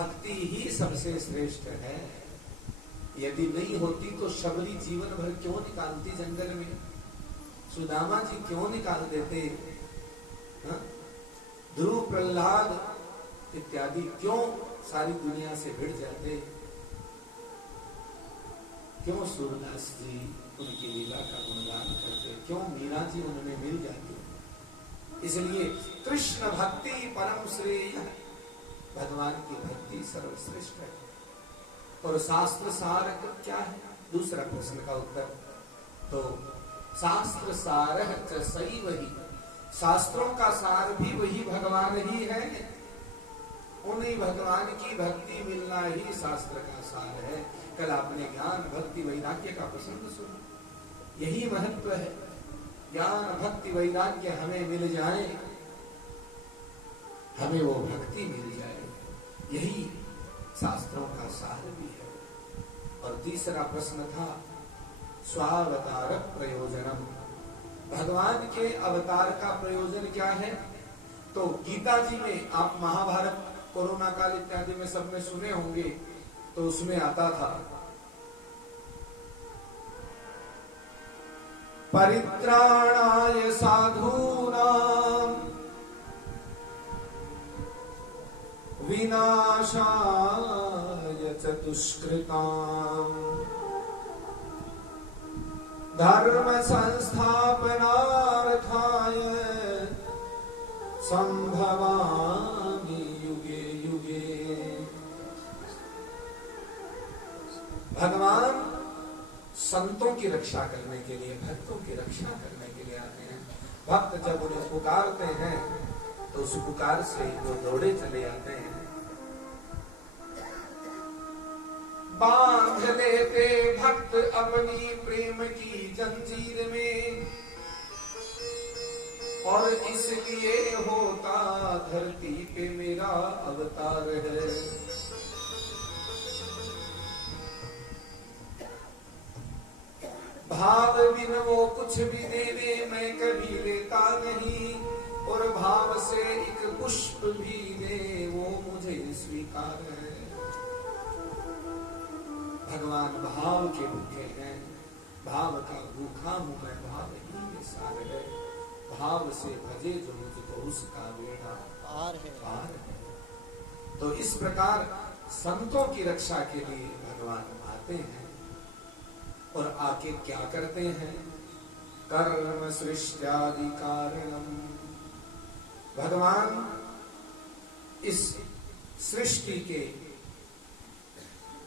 भक्ति ही सबसे श्रेष्ठ है। यदि नहीं होती तो शबरी जीवन भर क्यों निकालती जंगल में, सुदामा जी क्यों निकाल देते, ध्रुव प्रहलाद इत्यादि क्यों सारी दुनिया से भिड़ जाते, क्यों सूरदास जी उनकी लीला का गुणगान करते, क्यों मीरा जी उनमें मिल जाती। इसलिए कृष्ण भक्ति परम श्रेय, भगवान की भक्ति सर्वश्रेष्ठ है। और शास्त्र सार क्या है, दूसरा प्रश्न का उत्तर, तो शास्त्र सार सही वही, शास्त्रों का सार भी वही भगवान ही है। उन्हीं भगवान की भक्ति मिलना ही शास्त्र का सार है। कल आपने ज्ञान भक्ति वैराग्य का प्रसंग सुना, यही महत्व है। ज्ञान भक्ति वैराग्य हमें मिल जाए, हमें वो भक्ति मिल जाए, यही शास्त्रों का सार भी है। और तीसरा प्रश्न था स्वावतार प्रयोजनम, भगवान के अवतार का प्रयोजन क्या है। तो गीता जी में आप महाभारत कोरोना काल इत्यादि में सब में सुने होंगे, तो उसमें आता था परित्राणाय साधूनां विनाशाय चतुष्कृतां धर्म संस्थापनार्थाय संभवामि युगे युगे। भगवान संतों की रक्षा करने के लिए, भक्तों की रक्षा करने के लिए आते हैं। भक्त जब उन्हें पुकारते हैं तो उस पुकार से वो दौड़े चले आते हैं। बांध लेते भक्त अपनी प्रेम की जंजीर में, और इसलिए होता धरती पे मेरा अवतार है। भाव बिन वो कुछ भी देवे मैं कभी लेता नहीं, और भाव से एक पुष्प भी दे वो मुझे स्वीकार है। भगवान भाव के भूखे हैं, भाव का भूखा हूं मैं, भाव ही में सार है। भाव से भजे जो मुझको उसका बेड़ा पार है। तो इस प्रकार संतों की रक्षा के लिए भगवान आते हैं, और आके क्या करते हैं, कर्म सृष्ट्यादि कारणम, भगवान इस सृष्टि के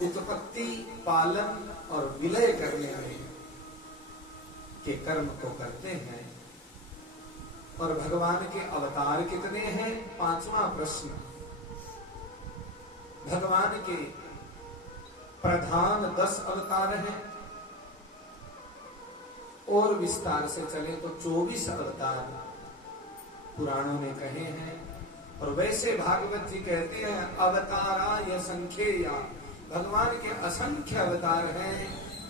उत्पत्ति, पालन और विलय करने में के कर्म को करते हैं। और भगवान के अवतार कितने हैं, पांचवा प्रश्न। भगवान के प्रधान 10 अवतार हैं, और विस्तार से चले तो 24 अवतार पुराणों ने कहे हैं। और वैसे भागवत जी कहते हैं अवतारा या संख्येया, भगवान के असंख्य अवतार हैं।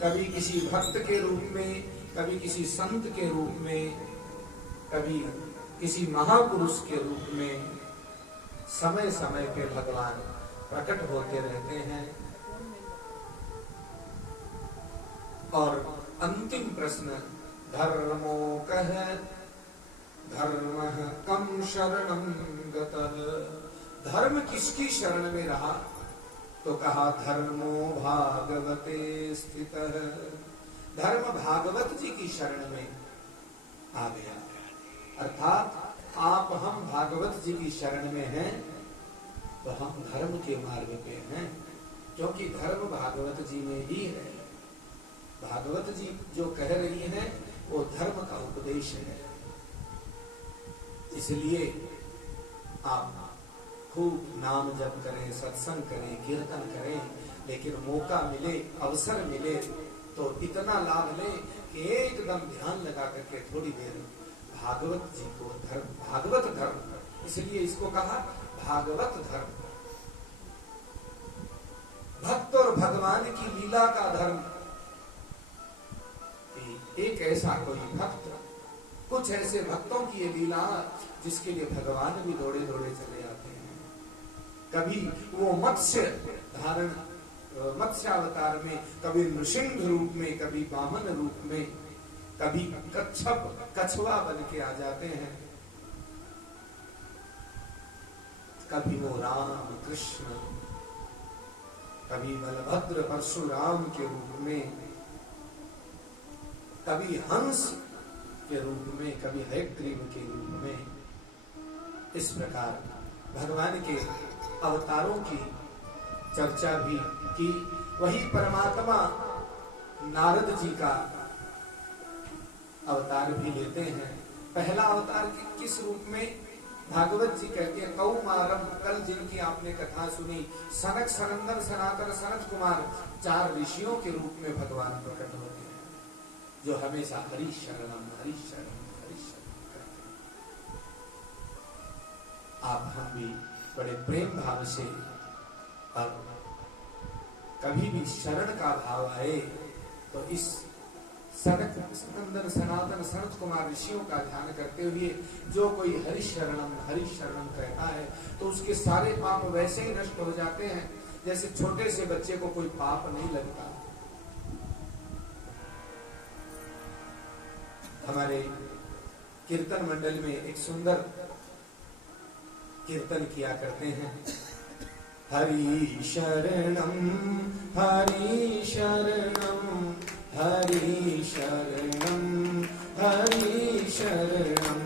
कभी किसी भक्त के रूप में, कभी किसी संत के रूप में, कभी किसी महापुरुष के रूप में, समय समय पे भगवान प्रकट होते रहते हैं। और अंतिम प्रश्न धर्मो कह धर्मः कम शरणं गतः, धर्म किसकी शरण में रहा, तो कहा धर्मो भागवते स्थितः, धर्म भागवत जी की शरण में आ गया। अर्थात आप हम भागवत जी की शरण में हैं तो हम धर्म के मार्ग पे हैं, क्योंकि धर्म भागवत जी में ही है। भागवत जी जो कह रही हैं वो धर्म का उपदेश है। इसलिए आप खूब नाम जप करें, सत्संग करें, कीर्तन करें, लेकिन मौका मिले, अवसर मिले तो इतना लाभ लें कि एकदम ध्यान लगा करके थोड़ी देर भागवत जी को धर्म, भागवत धर्म, इसलिए इसको कहा भागवत धर्म। भक्त और भगवान की लीला का धर्म। एक ऐसा कोई भक्त, कुछ ऐसे भक्तों की ये लीला जिसके लिए भगवान भी दौड़े दौड़े चले आते हैं। कभी वो मत्स्य धारण, मत्स्यावतार में, कभी नृसिंह रूप में, कभी वामन रूप में, कभी कच्छप कछुआ बन के आ जाते हैं, कभी वो राम कृष्ण, कभी बलभद्र परशुराम के रूप में, कभी हंस के रूप में, कभी हयग्रीव के रूप में। इस प्रकार भगवान के अवतारों की चर्चा भी की। वही परमात्मा नारद जी का अवतार भी लेते हैं। पहला अवतार किस रूप में? भागवत जी कहते हैं कौमारम, कल जिनकी आपने कथा सुनी, सनक सनंदन सनातन सनत कुमार, 4 ऋषियों के रूप में भगवान प्रकट होते हैं, जो हमेशा हरि शरणम हरि शरणम हरि शरणम कहते हैं। आप हम भी बड़े प्रेम भाव से, और कभी भी शरण का भाव आए तो इस सनक सनंदन सनातन सनत कुमार ऋषियों का ध्यान करते हुए जो कोई हरि शरणम कहता है तो उसके सारे पाप वैसे ही नष्ट हो जाते हैं जैसे छोटे से बच्चे को कोई पाप नहीं लगता। हमारे कीर्तन मंडल में एक सुंदर कीर्तन किया करते हैं, हरि शरणम हरि शरणम हरि शरणम हरि शरणम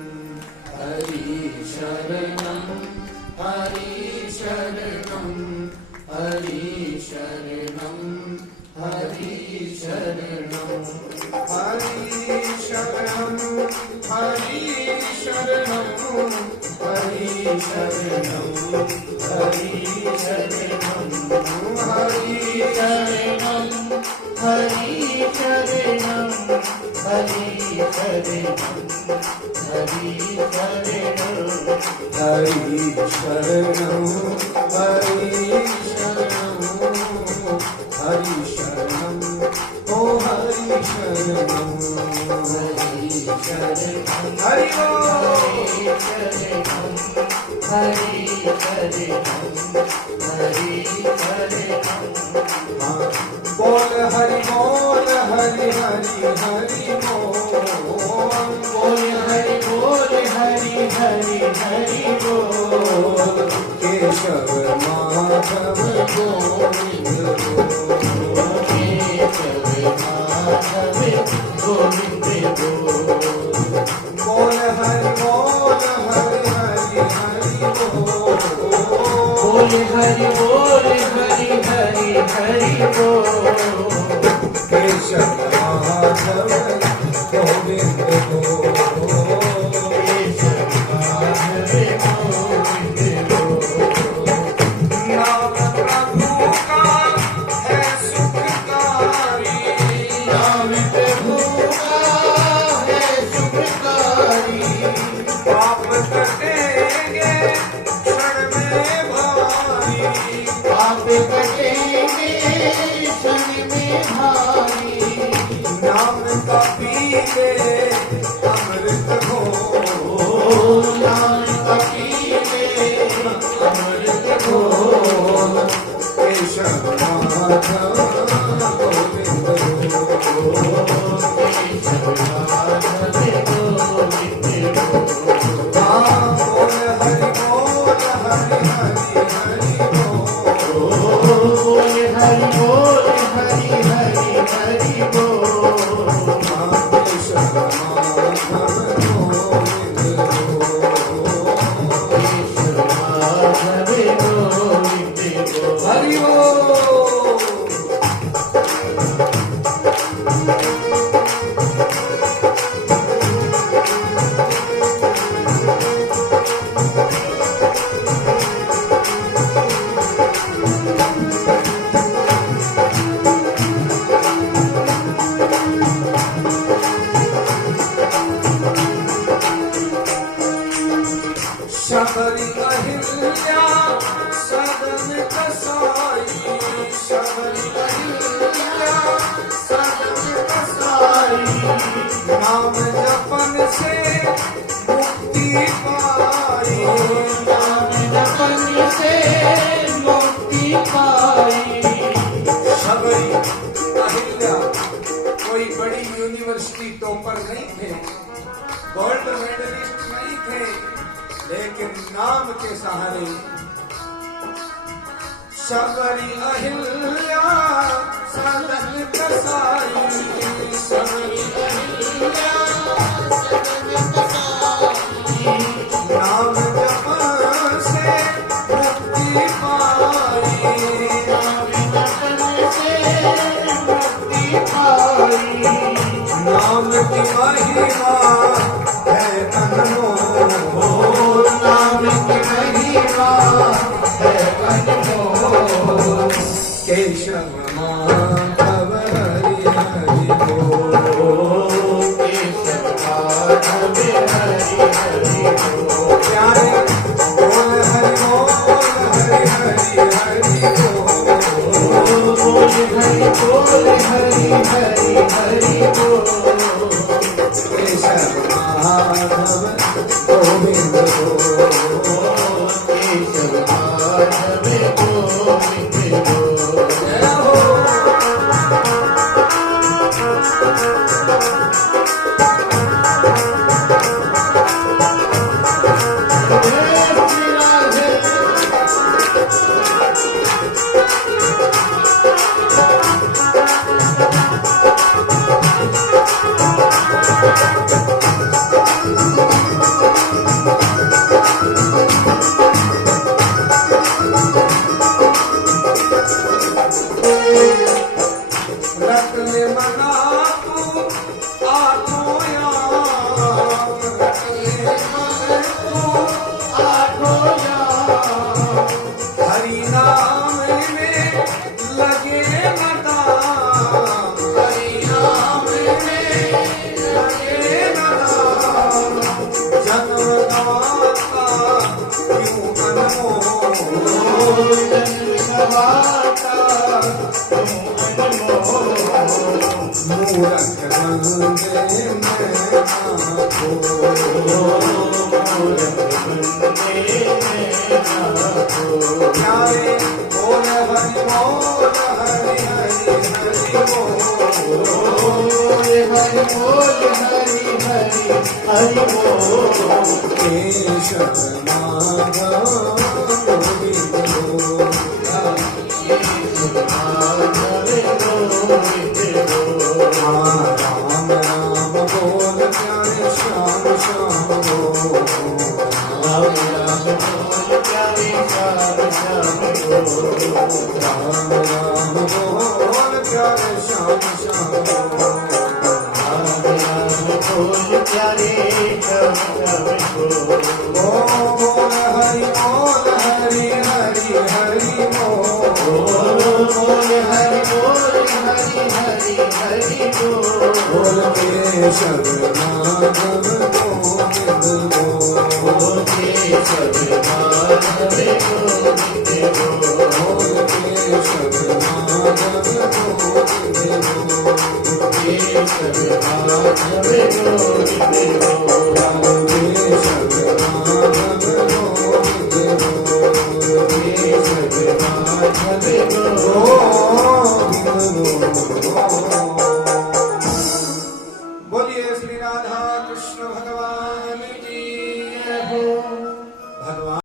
हरि शरणम हरि शरणम हरि शरणम हरि शरणम हरि शरणम हरि शरणम हरि शरणम हरि शरणम हरि शरणम हरि शरणम हरि शरणम हरि शरणम हरि शरणम हरि शरणम हरि शरणम ओ हरि शरणम हरि शरणम हरि शरणम हरि शरणम हरि शरणम। बोल हरि बोल हरि हरि हरि बोल, बोल हरि बोल हरि हरि हरि बोल, केशव माधव गोविंद बोल, केशव माधव गोविंद बोल, बोल हरि बोल हरि हरि हरि बोल, बोल हरि बोल हरि हरि हरि बोल, केशव माधव गोविंद बोल, केशव माधव गोविंद बोल। नाम प्रभु का है सुखकारी, नाम प्रभु का है सुखकारी, पाप कटेंगे क्षण में भारी, पाप कटेंगे क्षण में भारी, नाम का पीते अमृत घोल, नाम का पीते अमृत घोल, केशव माधव गोविंद बोल, केशव माधव गोविंद बोल। बोल हरि बोल हरि हरि हरि बोल, बोल हरि बोल हरि हरि हरि बोल, केशव माधव गोविंद बोल, केशव माधव गोविंद बोल। हरि बोल। शबरी अहिल्या सदन कसाई, शबरी अहिल्या सदन कसाई, नाम जपन से मुक्ति पाई, नाम जपन से नाम के सहारे शबरी अहिल्या सदन कसाई, शबरी अहिल्या सदन कसाई, नाम जप से मुक्ति पाई, नाम जप से मुक्ति पाई, नाम की महिमा है अनमोल, नाम की महिमा है अनमोल, केशव माधव हरि हरि बोल, केशव माधव हरि हरि बोल, प्यारे बोल हरि बोल हरि हरि हरि बोल, बोल हरि बोल हरि हरि हरि बोल, केशव माधव गोविंद बोल, केशव माधव गोविंद बोल। Hare